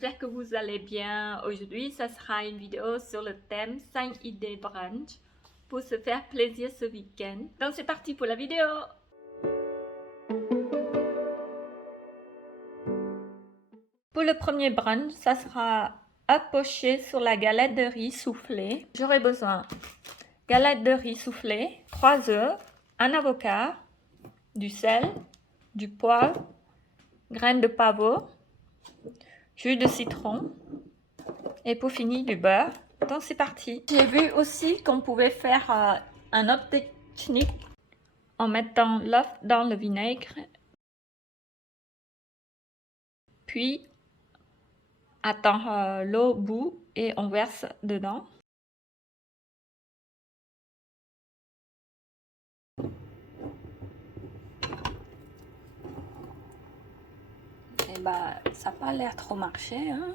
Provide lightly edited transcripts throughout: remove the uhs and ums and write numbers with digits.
j'espère que vous allez bien. Aujourd'hui, ça sera une vidéo sur le thème 5 idées brunch pour se faire plaisir ce week-end. Donc c'est parti pour la vidéo. Pour le premier brunch, ça sera approché sur la galette de riz soufflée. J'aurai besoin galette de riz soufflée, 3 œufs, un avocat, du sel, du poivre, graines de pavot, jus de citron et pour finir du beurre. Donc c'est parti. J'ai vu aussi qu'on pouvait faire un autre technique en mettant l'œuf dans le vinaigre, puis attend l'eau bout et on verse dedans. Et bah ça n'a pas l'air trop marché, hein.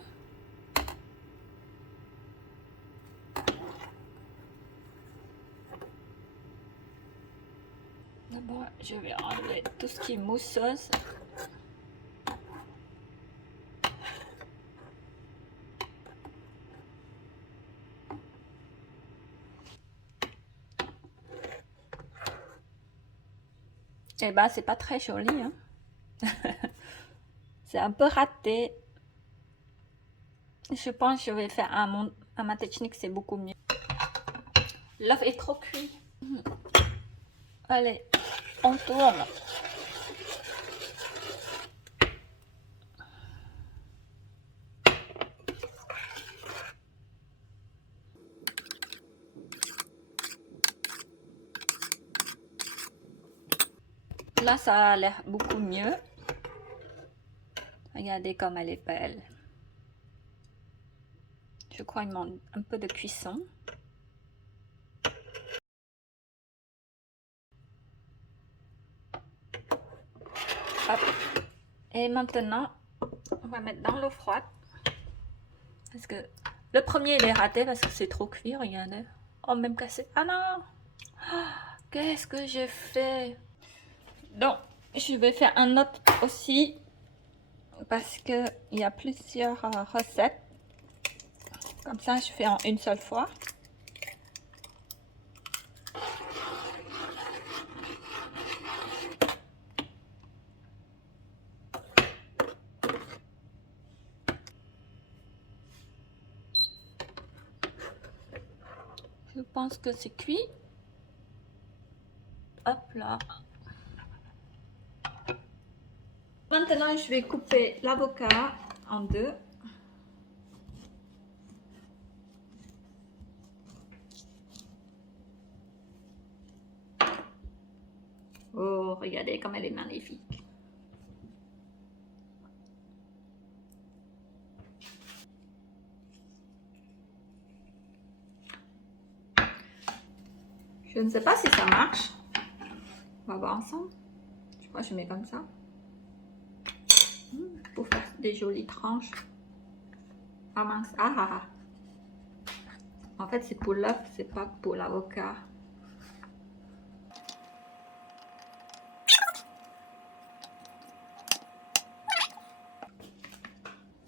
D'abord, je vais enlever tout ce qui est mousseuse. Et bah c'est pas très joli, hein. C'est un peu raté. Je pense que je vais faire à ma technique, c'est beaucoup mieux. L'œuf est trop cuit. Allez, on tourne. Là, ça a l'air beaucoup mieux. Regardez comme elle est belle. Je crois qu'il manque un peu de cuisson. Hop. Et maintenant, on va mettre dans l'eau froide. Parce que le premier, il est raté parce que c'est trop cuit, regardez. Oh, même cassé. Ah non! Oh, qu'est-ce que j'ai fait? Donc, je vais faire un autre aussi. Parce qu'il y a plusieurs recettes. Comme ça, je fais en une seule fois. Je pense que c'est cuit. Hop là. Maintenant, je vais couper l'avocat en deux. Oh, regardez comme elle est magnifique. Je ne sais pas si ça marche. On va voir ensemble. Je crois que je mets comme ça. Pour faire des jolies tranches. Ah mince. Ah ah ah. En fait, c'est pour l'œuf, c'est pas pour l'avocat.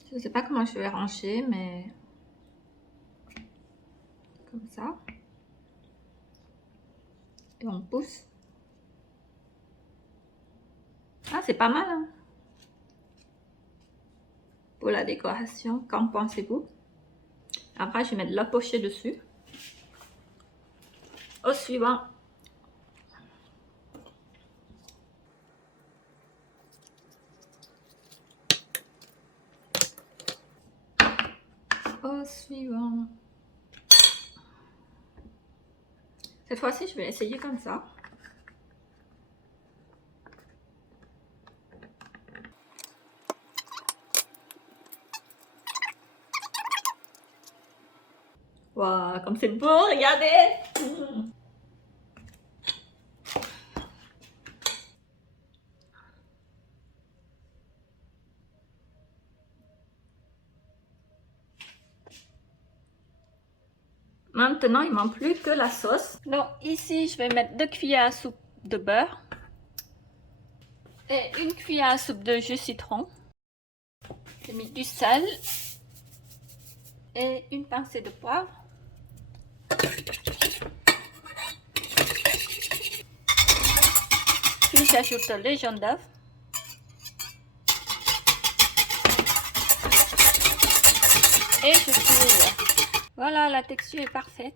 Je ne sais pas comment je vais ranger, mais comme ça. Et on pousse. Ah, c'est pas mal, hein? Pour la décoration, qu'en pensez-vous? Après, je vais mettre la pochette dessus. Au suivant. Au suivant. Cette fois-ci, je vais essayer comme ça. Waouh, comme c'est beau, regardez! Maintenant, il ne manque plus que la sauce. Donc ici, je vais mettre 2 cuillères à soupe de beurre et 1 cuillère à soupe de jus citron. J'ai mis du sel et une pincée de poivre. Puis j'ajoute les jaunes d'œufs. Et je cuire. Voilà, la texture est parfaite.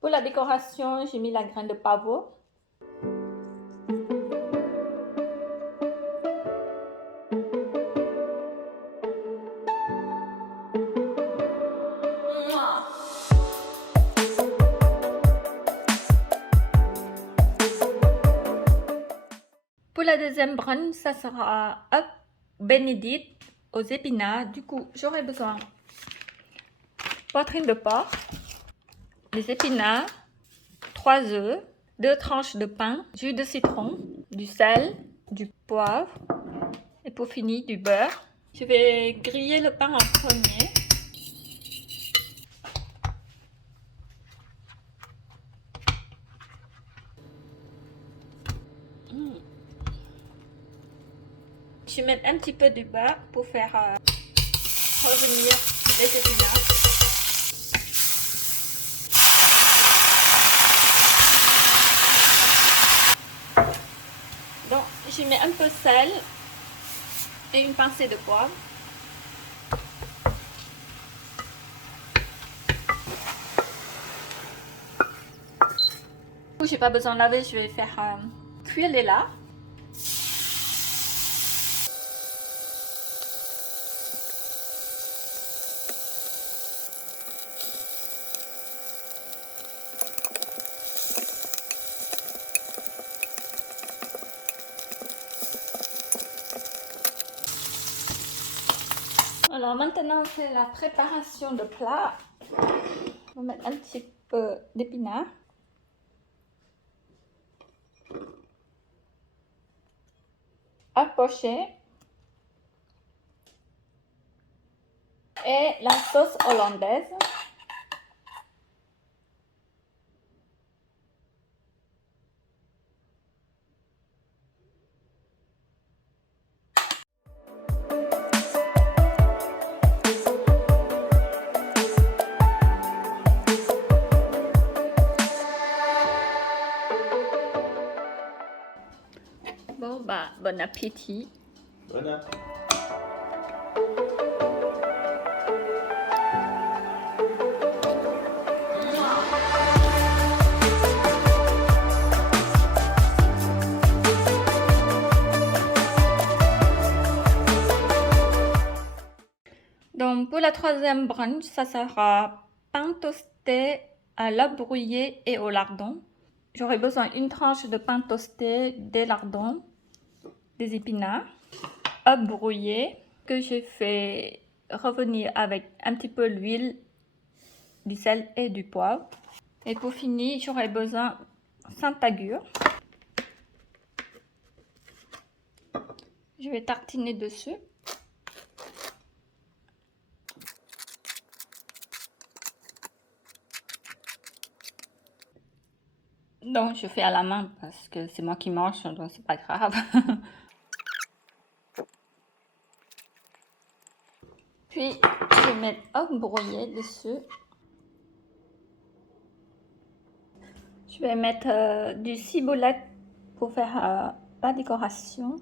Pour la décoration, j'ai mis la graine de pavot. Pour la deuxième brune, ça sera œuf bénédicte aux épinards. Du coup, j'aurai besoin poitrine de porc, des épinards, 3 œufs, 2 tranches de pain, jus de citron, du sel, du poivre et pour finir du beurre. Je vais griller le pain en premier. Je vais mettre un petit peu de beurre pour faire revenir les épinards. Donc, je mets un peu de sel et une pincée de poivre. J'ai pas besoin de laver, je vais faire cuire les lards. Alors maintenant on fait la préparation de plat. On va mettre un petit peu d'épinards. Œuf poché. Et la sauce hollandaise. Bon bah, bon appétit. Bon appétit. Donc pour la troisième brunch, ça sera pain toasté à l'œuf brouillé et au lardon. J'aurai besoin d'une tranche de pain toasté, des lardons, des épinards, œuf brouillé que j'ai fait revenir avec un petit peu l'huile, du sel et du poivre. Et pour finir, j'aurai besoin de Saint-Agur. Je vais tartiner dessus. Donc je fais à la main parce que c'est moi qui mange, donc c'est pas grave. Puis je vais mettre œuf brouillé dessus. Je vais mettre du ciboulette pour faire la décoration.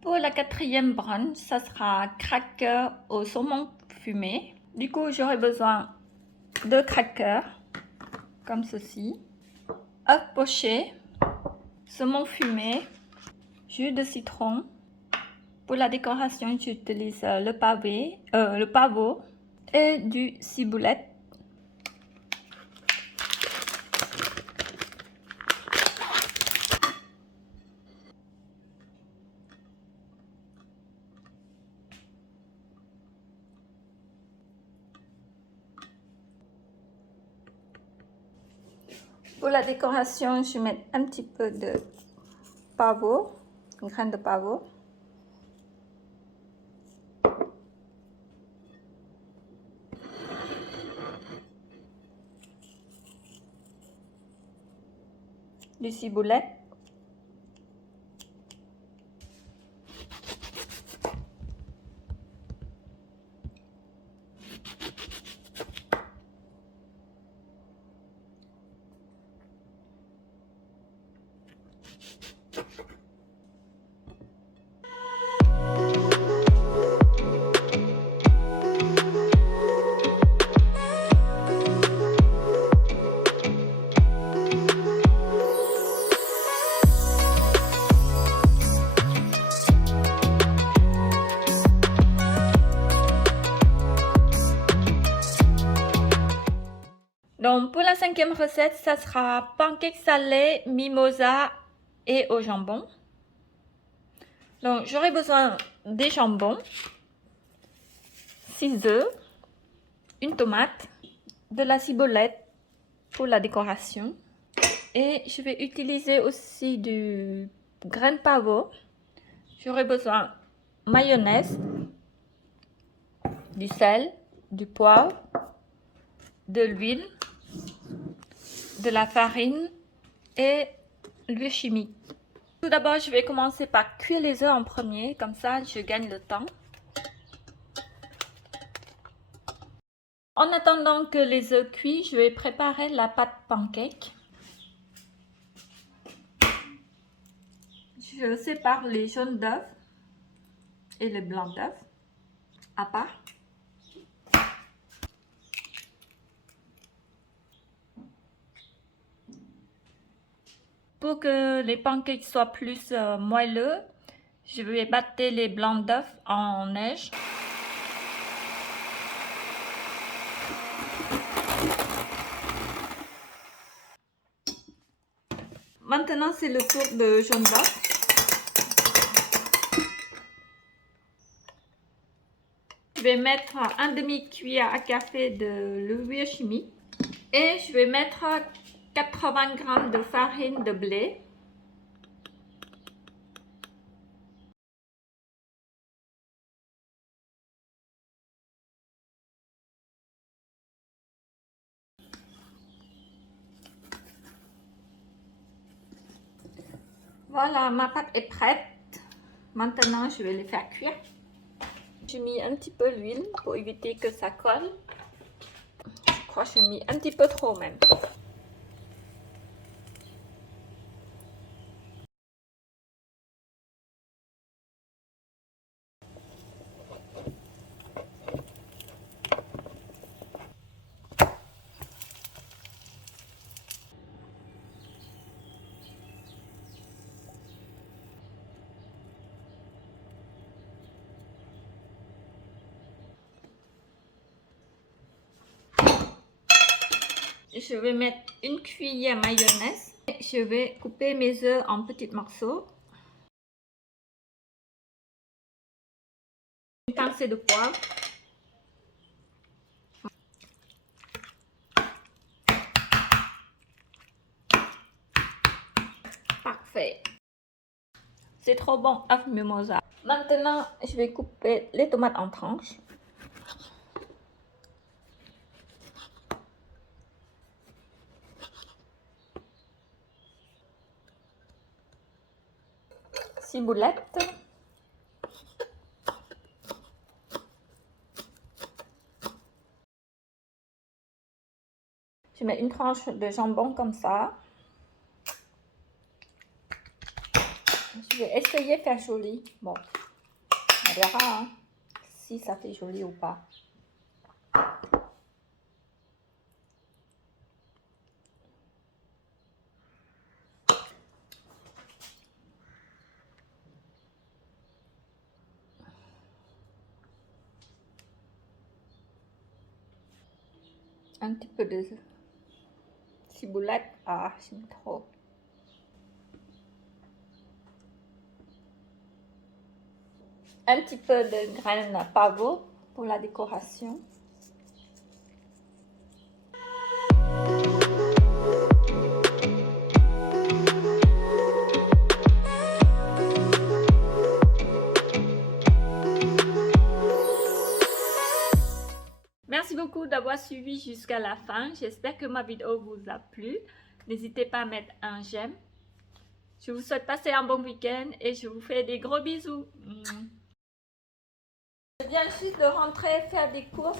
Pour la quatrième brunch, ça sera cracker au saumon fumé. Du coup, j'aurai besoin de crackers, comme ceci, œuf poché, saumon fumé, jus de citron. Pour la décoration, j'utilise le pavot et du ciboulette. Pour la décoration, je vais mettre un petit peu de pavot, une graine de pavot. Du ciboulette. Donc pour la 5e recette, ça sera pancake salé, mimosa et au jambon. Donc j'aurai besoin des jambons, 6 œufs, une tomate, de la ciboulette pour la décoration. Et je vais utiliser aussi du grain de pavot. J'aurai besoin de mayonnaise, du sel, du poivre, de l'huile, de la farine et l'huile chimique. Tout d'abord, je vais commencer par cuire les œufs en premier, comme ça je gagne le temps. En attendant que les œufs cuisent, je vais préparer la pâte pancake. Je sépare les jaunes d'œufs et les blancs d'œufs à part. Pour que les pancakes soient plus moelleux, je vais battre les blancs d'œufs en neige. Maintenant, c'est le tour de jaune d'œuf. Je vais mettre un demi-cuillère à café de l'huile chimique et je vais mettre 80 g de farine de blé. Voilà, ma pâte est prête. Maintenant, je vais les faire cuire. J'ai mis un petit peu l'huile pour éviter que ça colle. Je crois que j'ai mis un petit peu trop même. Je vais mettre une cuillère mayonnaise. Je vais couper mes œufs en petits morceaux. Une pincée de poivre. Parfait. C'est trop bon, œuf mimosa. Maintenant, je vais couper les tomates en tranches. Ciboulette. Je mets une tranche de jambon comme ça. Je vais essayer de faire joli. Bon, on verra hein, si ça fait joli ou pas. Un petit peu de ciboulette. Ah, j'aime trop. Un petit peu de graines de pavot pour la décoration. Merci beaucoup d'avoir suivi jusqu'à la fin. J'espère que ma vidéo vous a plu. N'hésitez pas à mettre un j'aime. Je vous souhaite passer un bon week-end et je vous fais des gros bisous. Je viens juste de rentrer faire des courses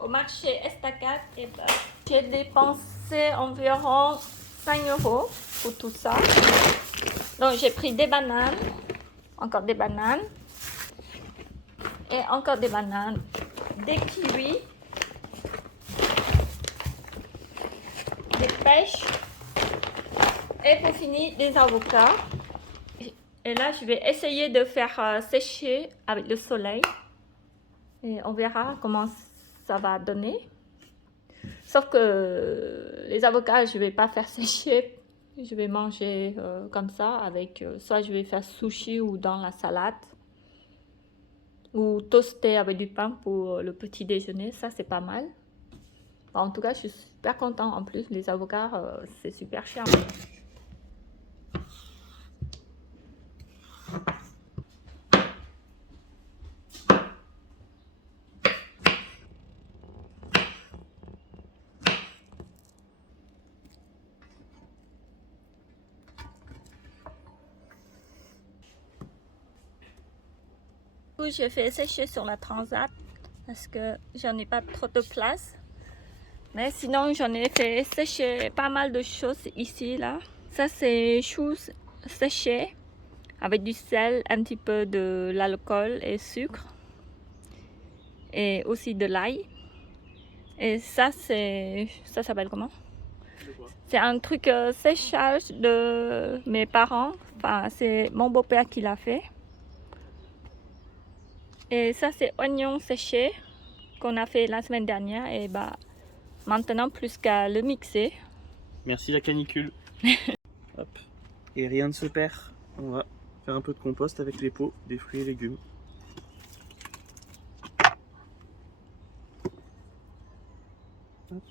au marché Estacade et ben, j'ai dépensé environ 5 € pour tout ça. Donc j'ai pris des bananes, encore des bananes et encore des bananes, des kiwis, des pêches et pour finir des avocats. Et là je vais essayer de faire sécher avec le soleil et on verra comment ça va donner. Sauf que les avocats je vais pas faire sécher, je vais manger comme ça avec soit je vais faire sushi ou dans la salade ou toaster avec du pain pour le petit déjeuner. Ça c'est pas mal. En tout cas je suis super content. En plus les avocats c'est super cher. J'ai fait sécher sur la transat parce que j'en ai pas trop de place, mais sinon j'en ai fait sécher pas mal de choses ici là. Ça c'est choux séchés avec du sel, un petit peu de l'alcool et sucre et aussi de l'ail. Et ça c'est, ça s'appelle comment? C'est un truc séchage de mes parents, enfin c'est mon beau-père qui l'a fait. Et ça c'est oignon séché qu'on a fait la semaine dernière et bah maintenant plus qu'à le mixer. Merci la canicule. Hop. Et rien ne se perd. On va faire un peu de compost avec les pots des fruits et légumes. Hop.